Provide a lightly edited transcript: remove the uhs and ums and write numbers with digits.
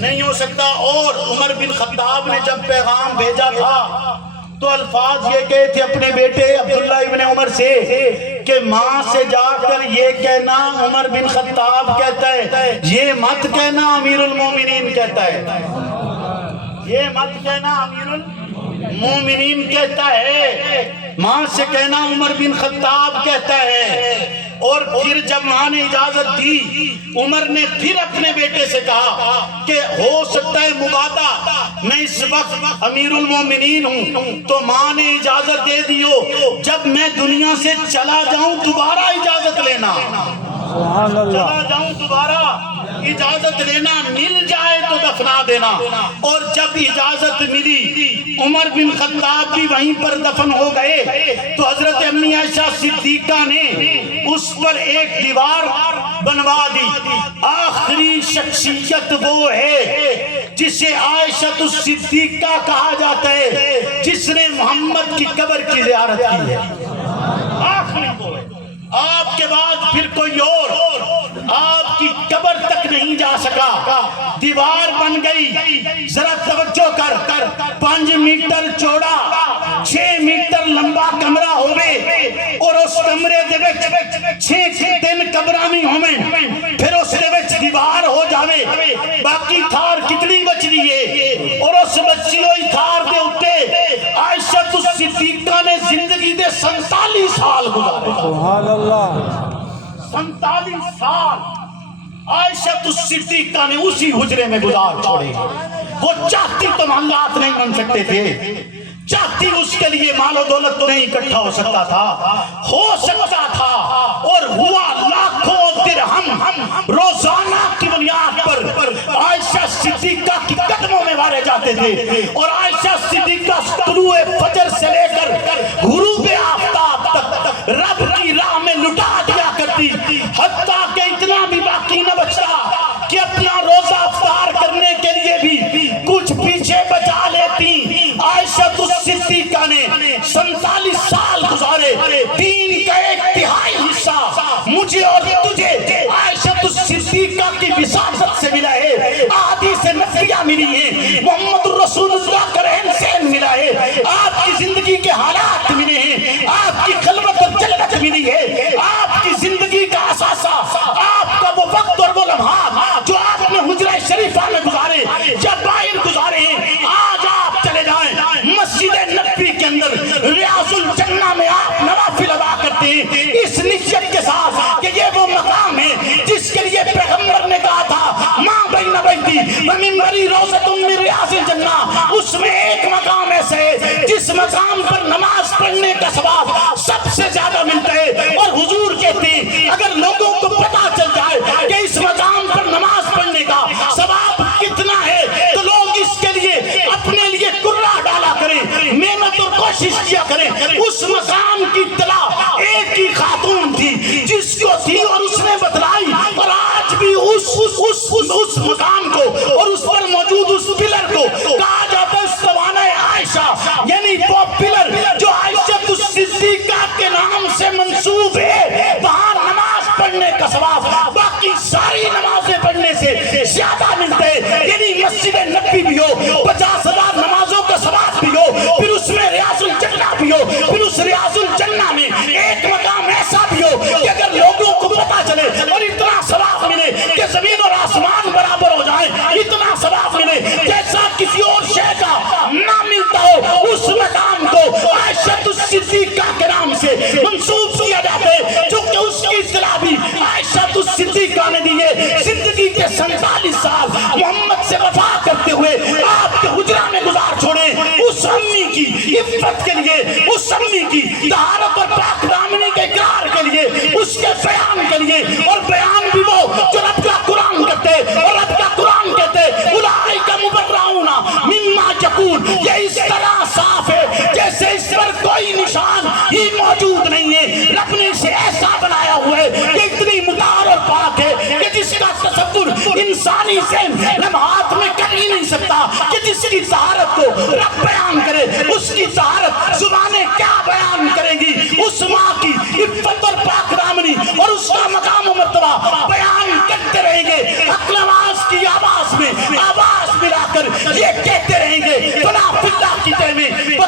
نہیں ہو سکتا۔ اور عمر بن خطاب نے جب پیغام بھیجا تھا تو الفاظ یہ کہے تھے اپنے بیٹے عبداللہ ابن عمر سے کہ ماں سے جا کر یہ کہنا عمر بن خطاب کہتا ہے، یہ مت کہنا امیر المومنین کہتا ہے، یہ مت کہنا امیر المومنین کہتا ہے، ماں سے کہنا عمر بن خطاب کہتا ہے۔ اور پھر جب ماں نے اجازت دی، عمر نے پھر اپنے بیٹے سے کہا کہ ہو سکتا ہے مبادا میں اس وقت امیر المومنین ہوں، تو ماں نے اجازت دے دی ہو، جب میں دنیا سے چلا جاؤں دوبارہ اجازت لینا، چلا جاؤں دوبارہ اجازت لینا، مل جائے تو دفنا دینا۔ اور جب اجازت ملی عمر بن خطاب بھی وہیں پر دفن ہو گئے تو حضرت امی عائشہ صدیقہ نے اس پر ایک دیوار بنوا دی۔ آخری شخصیت وہ ہے جسے عائشہ صدیقہ کہا جاتا ہے، جس نے محمد کی قبر کی زیارت کی ہے، آخری وہ ہے۔ آپ کے بعد پھر کوئی اور آپ کی قبر تک نہیں جا سکا۔ دیوار بن گئی، ذرا توجہ کر، 5 میٹر چوڑا 6 میٹر لمبا کمرہ ہوئے، اور اس کمرے دے وچ 6 دن قبرامی ہوئے، پھر اس دے وچ دیوار ہو جاوے، باقی تھار کتنی بچ دیئے، اور اس بچی ہوئی تھار دے اٹھے عائشہ صدیقہ نے زندگی دے 47 سال گزارے۔ سبحان اللہ، 47 سال عائشہ صدیقہ نے اسی حجرے میں گزار چھوڑے۔ وہ چاہتی تو محلات نہیں بن سکتے تھے، چاہتی اس کے لیے مال و دولت تو نہیں اکٹھا ہو سکتا تھا، ہو سکتا تھا اور ہوا لاکھوں درہم روزانہ کی بنیاد پر عائشہ صدیقہ کی قدموں میں مارے جاتے تھے، اور عائشہ صدیقہ طلوع فجر سے لے کر غروب آفتاب تک رب کی راہ میں لٹا دیا کرتی، حتیٰ کہ اتنا بھی باقی نہ بچتا کہ اپنا روزہ افطار کرنے کے لیے بھی کچھ پیچھے بچا لیتی۔ عائشہ صدیقہ نے 47 سال گزارے، دین کا 1/3 حصہ مجھے اور تجھے عائشہ صدیقہ کی وساطت سے ملا ہے، احادیث نبویہ ملی ہیں، محمد رسول اللہ کا رہن سہن ملا ہے، آپ کی زندگی کے حالات ملے ہیں، آپ کی خلوت اور جلوت ملی ہے، آپ کی زندگی کا اثاثہ، آپ کا وہ وقت اور وہ لمحات جو آپ نے حجرہ شریفہ میں گزارے یا باہر گزارے ہیں، آج آپ چلے جائیں مسجد نبوی کے اندر ریاض الجنہ میں آپ نوافل ادا کرتے ہیں اس نیت کے ساتھ کہ یہ وہ مقام ہے جس کے لیے پیغمبر نے کہا تھا ماں بین بیتی ومنبری روضۃ من ریاض الجنہ، اس میں ایک مقام ایسے ہے جس مقام پر نماز پڑھنے کا ثواب سب سے زیادہ ملتا ہے۔ اور حضور کہتے ہیں اگر لوگوں کو پتا چل جائے کہ اس مقام پر نماز پڑھنے کا ثواب کتنا ہے تو لوگ اس کے لیے اپنے لیے کرا ڈالا کریں، محنت اور کوشش کیا کریں۔ اس مقام کی اطلاع ایک ہی خاتون تھی جس کو تھی اور اس نے بتلائی، اور آج بھی اس مقام کو اور اس پر موجود اس پلر کو کہا جاتا ہے سوانہ عائشہ، یعنی وہ پلر جو عائشہ صدیقہ کے نام سے منسوب ہے، وہاں نماز پڑھنے کا ثواب باقی ساری نمازیں پڑھنے سے زیادہ ملتا ہے۔ یعنی مسجد نبوی بھی ہو، 50,000 نمازوں کا ثواب بھی ہو، پھر اس میں ریاض الجنہ بھی ہو، پھر اس ریاض الجنہ میں ایک مقام ایسا بھی ہو کہ اگر لوگوں کو پتا چلے اور اتنا ثواب ملے کہ زمین اور آسمان برابر ہو جائیں، اتنا ثواب ملے جیسا کسی اور شے کا نہ ملتا ہو، اس مقام کو عائشہ صدیقہ کے نام سے منسوب کیا جاتا ہے، چونکہ اس کی اطلاع بھی عائشہ صدیقہ نے دی ہے۔ زندگی کے 47 سال محمد سے وفا کرتے ہوئے آپ کے حجرہ میں گزار چھوڑے، اس امی کی عفت کے لیے، اس امی کی طہارت اور پاک دامنی کے اقرار کے لیے، اس کے بیان کے لیے، اور بیان بھی وہ جو رب کا قرآن کہتے اور رب کا قرآن کہتے اولئک مبرؤون مما یقول، یہ اس طرح صاف ہے جیسے اس پر کوئی نشان ہی موجود نہیں ہے، رب نے اسے ایسا بنایا ہوا ہے کہ اتنی مطہر اور پاک ہے کہ جس کا تصور انسانی ذہن لمحات میں کر ہی نہیں سکتا، کہ جس کی طہارت کو رب بیان کرے اس کی طہارت زبانیں کیا بیان کرے گی، اس ماں کی عفت اور پاک دامنی اور اس کا مقام و مرتبہ بیان کرتے رہیں گے، حق نواز کی آواز میں آواز ملا کر یہ کہتے رہیں گے فلاں فلاں کی ٹائم میں